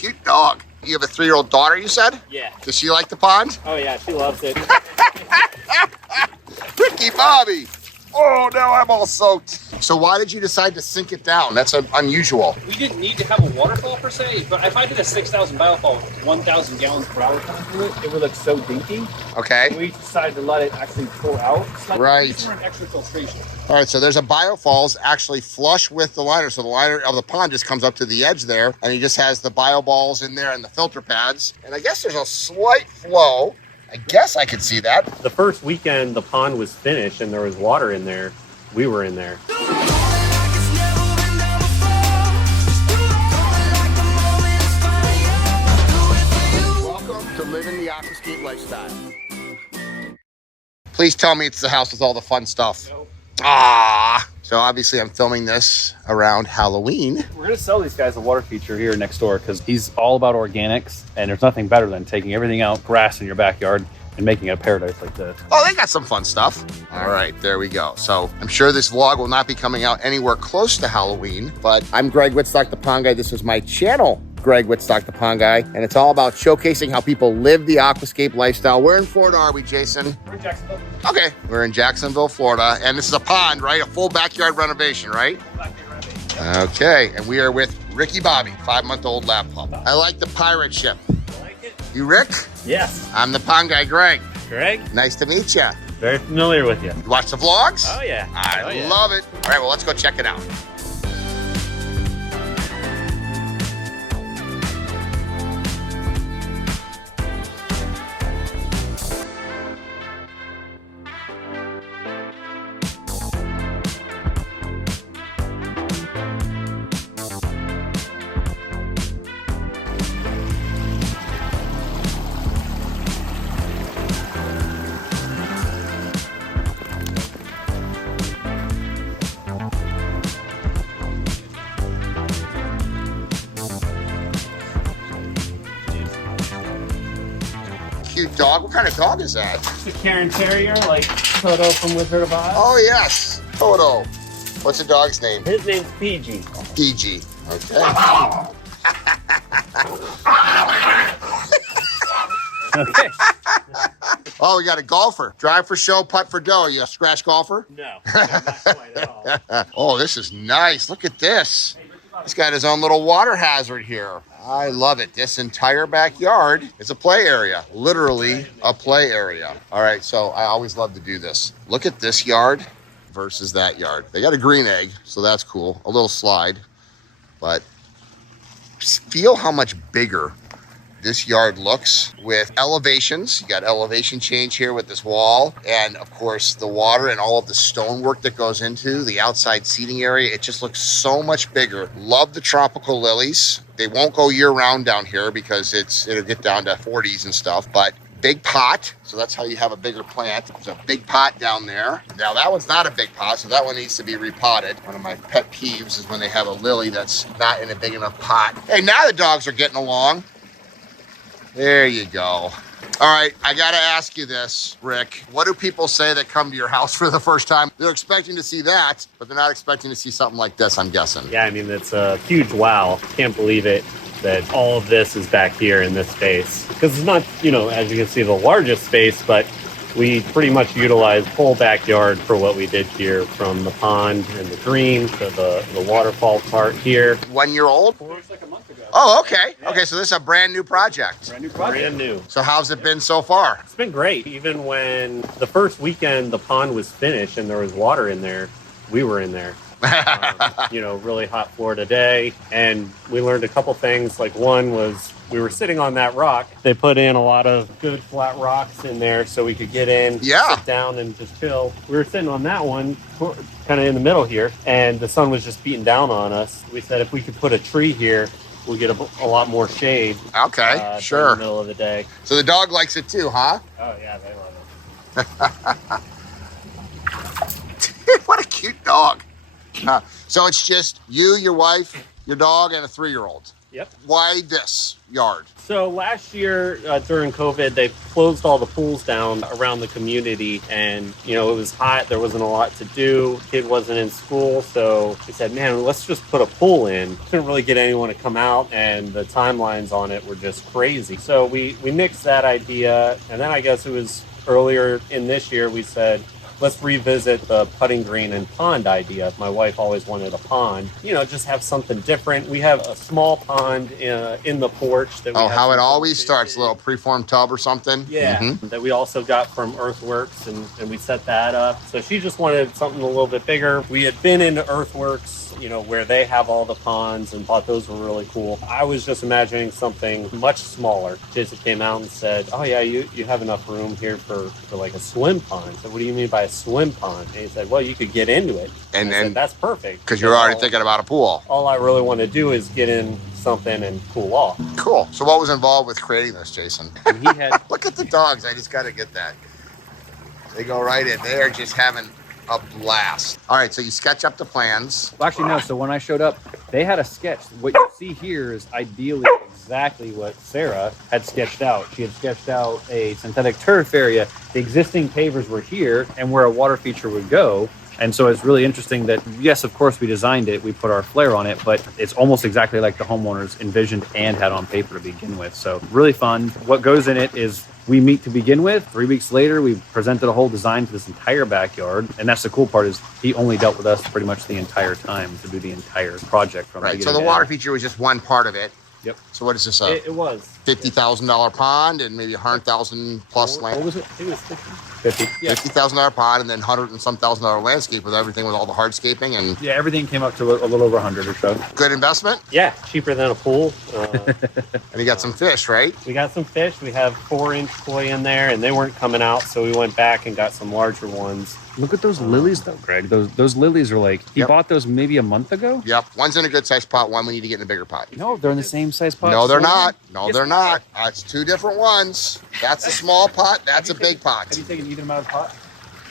cute dog. You have a 3-year-old daughter, you said? Yeah. Does she like the pond? Oh yeah, she loves it. Ricky Bobby. Oh, now I'm all soaked. So why did you decide to sink it down? That's unusual. We didn't need to have a waterfall per se, but if I did a 6,000 biofall with 1,000 gallons per hour coming through it, it would look so dinky. Okay. We decided to let it actually pour out. Right. For an extra filtration. All right, so there's a biofalls actually flush with the liner. So the liner of the pond just comes up to the edge there, and he just has the bio balls in there and the filter pads. And I guess there's a slight flow. I guess I could see that. The first weekend the pond was finished and there was water in there, we were in there. Welcome to living the Aquascape lifestyle. Please tell me it's the house with all the fun stuff. Nope. Ah. So obviously I'm filming this around Halloween. We're gonna sell these guys a water feature here next door because he's all about organics, and there's nothing better than taking everything out, grass in your backyard, and making it a paradise like this. Oh, they got some fun stuff. All right, there we go. So I'm sure this vlog will not be coming out anywhere close to Halloween, but I'm Greg Wittstock, the Pond Guy. This is my channel, Greg Wittstock, the Pond Guy, and it's all about showcasing how people live the aquascape lifestyle. Where in Florida are we, Jason? We're in Jacksonville. Okay, we're in Jacksonville, Florida, and this is a pond, right? A full backyard renovation, right? Okay, and we are with Ricky Bobby, 5-month-old lab pup. I like the pirate ship. Like it? You Rick? Yes. I'm the Pond Guy, Greg. Greg, Nice to meet you. very familiar with you. You watch the vlogs? Oh yeah. I love it. All right, well, let's go check it out. Cute dog. What kind of dog is that? It's a Karen Terrier, like Toto from Wizard of Oz. Oh, yes. Toto. What's the dog's name? His name's PG. PG. Okay. Okay. Oh, we got a golfer. Drive for show, putt for dough. You a scratch golfer? No, not quite at all. Oh, this is nice. Look at this. He's got his own little water hazard here. I love it. This entire backyard is a play area. Literally a play area. All right, so I always love to do this. Look at this yard versus that yard. They got a green egg, so that's cool. A little slide, but feel how much bigger this yard looks with elevations. You got elevation change here with this wall, and of course the water and all of the stonework that goes into the outside seating area. It just looks so much bigger. Love the tropical lilies. They won't go year round down here because it'll get down to 40s and stuff, but big pot. So that's how you have a bigger plant. There's a big pot down there. Now that one's not a big pot, so that one needs to be repotted. One of my pet peeves is when they have a lily that's not in a big enough pot. Hey, now the dogs are getting along. There you go. All right, I gotta ask you this, Rick. What do people say that come to your house for the first time? They're expecting to see that, but they're not expecting to see something like this, I'm guessing. Yeah, I mean, it's a huge wow. Can't believe it that all of this is back here in this space. Because it's not, as you can see, the largest space, but we pretty much utilize whole backyard for what we did here, from the pond and the green to the waterfall part here. 1 year old? It's like a month ago. Oh, okay. Okay, so this is a brand new project. Brand new project. Brand new. So how's it been so far? It's been great. Even when the first weekend the pond was finished and there was water in there, we were in there. Really hot Florida day. And we learned a couple things. Like, one was we were sitting on that rock. They put in a lot of good flat rocks in there so we could get in, sit down and just chill. We were sitting on that one, kind of in the middle here, and the sun was just beating down on us. We said if we could put a tree here, we'll get a lot more shade. Okay, sure. In the middle of the day. So the dog likes it too, huh? Oh, yeah, they love it. What a cute dog. So it's just you, your wife, your dog, and a 3-year-old. Yep. Why this yard? So last year during COVID, they closed all the pools down around the community, and it was hot. There wasn't a lot to do. Kid wasn't in school, so we said, man, let's just put a pool in. Couldn't really get anyone to come out, and the timelines on it were just crazy. So we mixed that idea, and then I guess it was earlier in this year we said, let's revisit the putting green and pond idea. My wife always wanted a pond. Just have something different. We have a small pond in the porch. That we how it always starts, a little preformed tub or something? Yeah, that we also got from Earthworks, and we set that up. So she just wanted something a little bit bigger. We had been into Earthworks, where they have all the ponds, and thought those were really cool. I was just imagining something much smaller. Jason came out and said, oh yeah, you have enough room here for like a swim pond. I said, what do you mean by a swim pond? And he said, well, you could get into it. And then said, that's perfect. Because you're already thinking about a pool. All I really want to do is get in something and cool off. Cool. So what was involved with creating this, Jason? And he had Look at the dogs. I just got to get that. They go right in. They are just having a blast. All right, so you sketch up the plans. Well, actually, no. So when I showed up, they had a sketch. What you see here is ideally exactly what Sarah had sketched out. She had sketched out a synthetic turf area. The existing pavers were here, and where a water feature would go. And so it's really interesting that, yes, of course, we designed it. We put our flair on it, but it's almost exactly like the homeowners envisioned and had on paper to begin with. So really fun. What goes in it is we meet to begin with. 3 weeks later, we presented a whole design to this entire backyard. And that's the cool part is he only dealt with us pretty much the entire time to do the entire project. From Right, so the water feature was just one part of it. Yep. So what is this? It was $50,000 pond and maybe $100,000 plus land. What was it? I think it was 50. 50. Yeah. $50,000 pond and then $100 and some thousand landscape with everything with all the hardscaping and Yeah, everything came up to a little over 100 or so. good investment. Yeah, cheaper than a pool. And you got some fish, right? We got some fish. We have 4-inch koi in there, and they weren't coming out, so we went back and got some larger ones. Look at those lilies, though, Greg. Those lilies are like, he Yep. bought those maybe a month ago? Yep. One's in a good sized pot. One we need to get in a bigger pot. No, they're in the same size pot. No, they're not. No, Yes, they're they not. It's two different ones. That's a small pot. That's a big pot. Have you taken either amount of pot?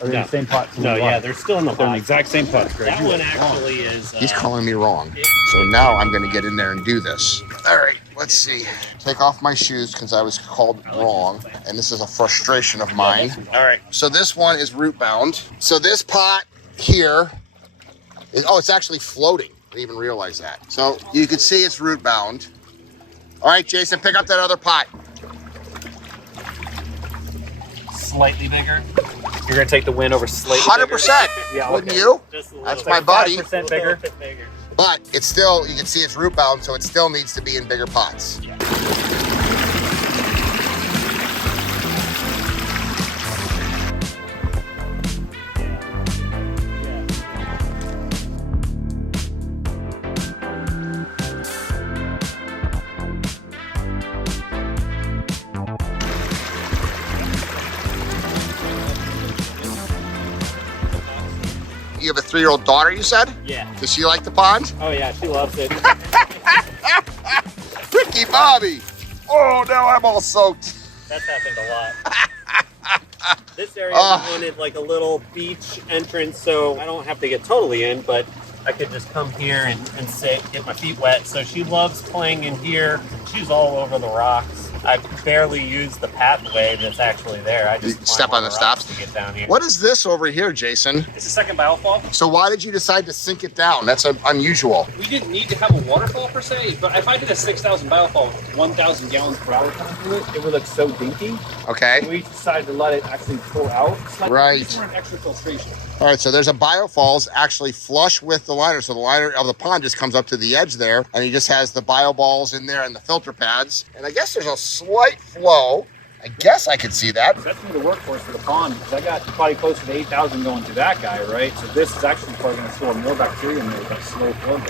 Or are they No. in the same pot? No, yeah, they're still in the They're in the pot. exact same pot, Greg. That one actually is. He's calling me wrong. So now I'm going to get in there and do this. All right, let's see. Take off my shoes because I was called wrong. And this is a frustration of mine. All right, so this one is root bound. So this pot here is, it's actually floating. I didn't even realize that. So you can see it's root bound. All right, Jason, pick up that other pot. slightly bigger. You're gonna take the win over slightly 100%. Yeah, Wouldn't okay. you? Just a little That's bit. my buddy. 5% bigger. But it's still, you can see it's root bound, so it still needs to be in bigger pots. You have a 3-year-old daughter, you said? Yeah. Does she like the pond? Oh yeah, she loves it. Ricky Bobby! Oh, now I'm all soaked. That's happened a lot. This area we wanted like a little beach entrance, so I don't have to get totally in, but I could just come here and sit, get my feet wet. So she loves playing in here. She's all over the rocks. I barely use the pathway that's actually there. I just You step on the rocks stops? to get down here. What is this over here, Jason? It's a second biofall. So why did you decide to sink it down? That's unusual. We didn't need to have a waterfall per se, but if I did a 6,000 biofall with 1,000 gallons per hour coming through it, it would look so dinky. Okay. We decided to let it actually pour out. Slightly Right. for an extra filtration. All right, so there's a biofalls actually flush with the liner. So the liner of the pond just comes up to the edge there, and he just has the bio balls in there and the filter pads. And I guess there's a slight flow. I guess I could see that. So that's gonna be the workhorse for the pond because I got probably closer to 8,000 going to that guy, right? So this is actually probably gonna store more bacteria in there with that slow flow.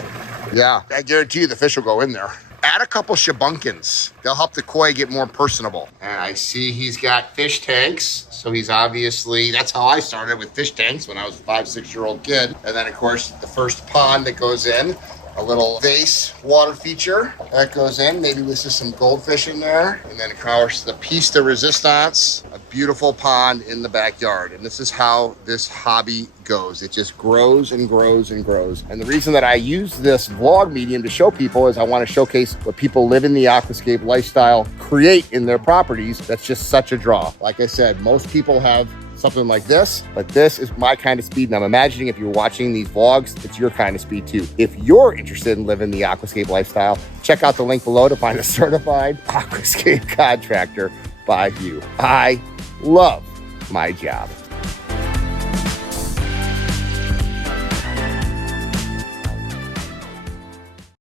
Yeah, I guarantee you the fish will go in there. Add a couple shabunkins. They'll help the koi get more personable. And I see he's got fish tanks. So he's obviously, that's how I started with fish tanks when I was a 5-6-year-old kid. And then of course the first pond that goes in. a little vase water feature that goes in, maybe with just some goldfish in there. And then of course the piece de resistance, a beautiful pond in the backyard. And this is how this hobby goes. It just grows and grows and grows. And the reason that I use this vlog medium to show people is I want to showcase what people live in the aquascape lifestyle create in their properties. That's just such a draw. Like I said, most people have something like this, but this is my kind of speed. And I'm imagining if you're watching these vlogs, it's your kind of speed too. If you're interested in living the aquascape lifestyle, check out the link below to find a certified aquascape contractor by you. I love my job.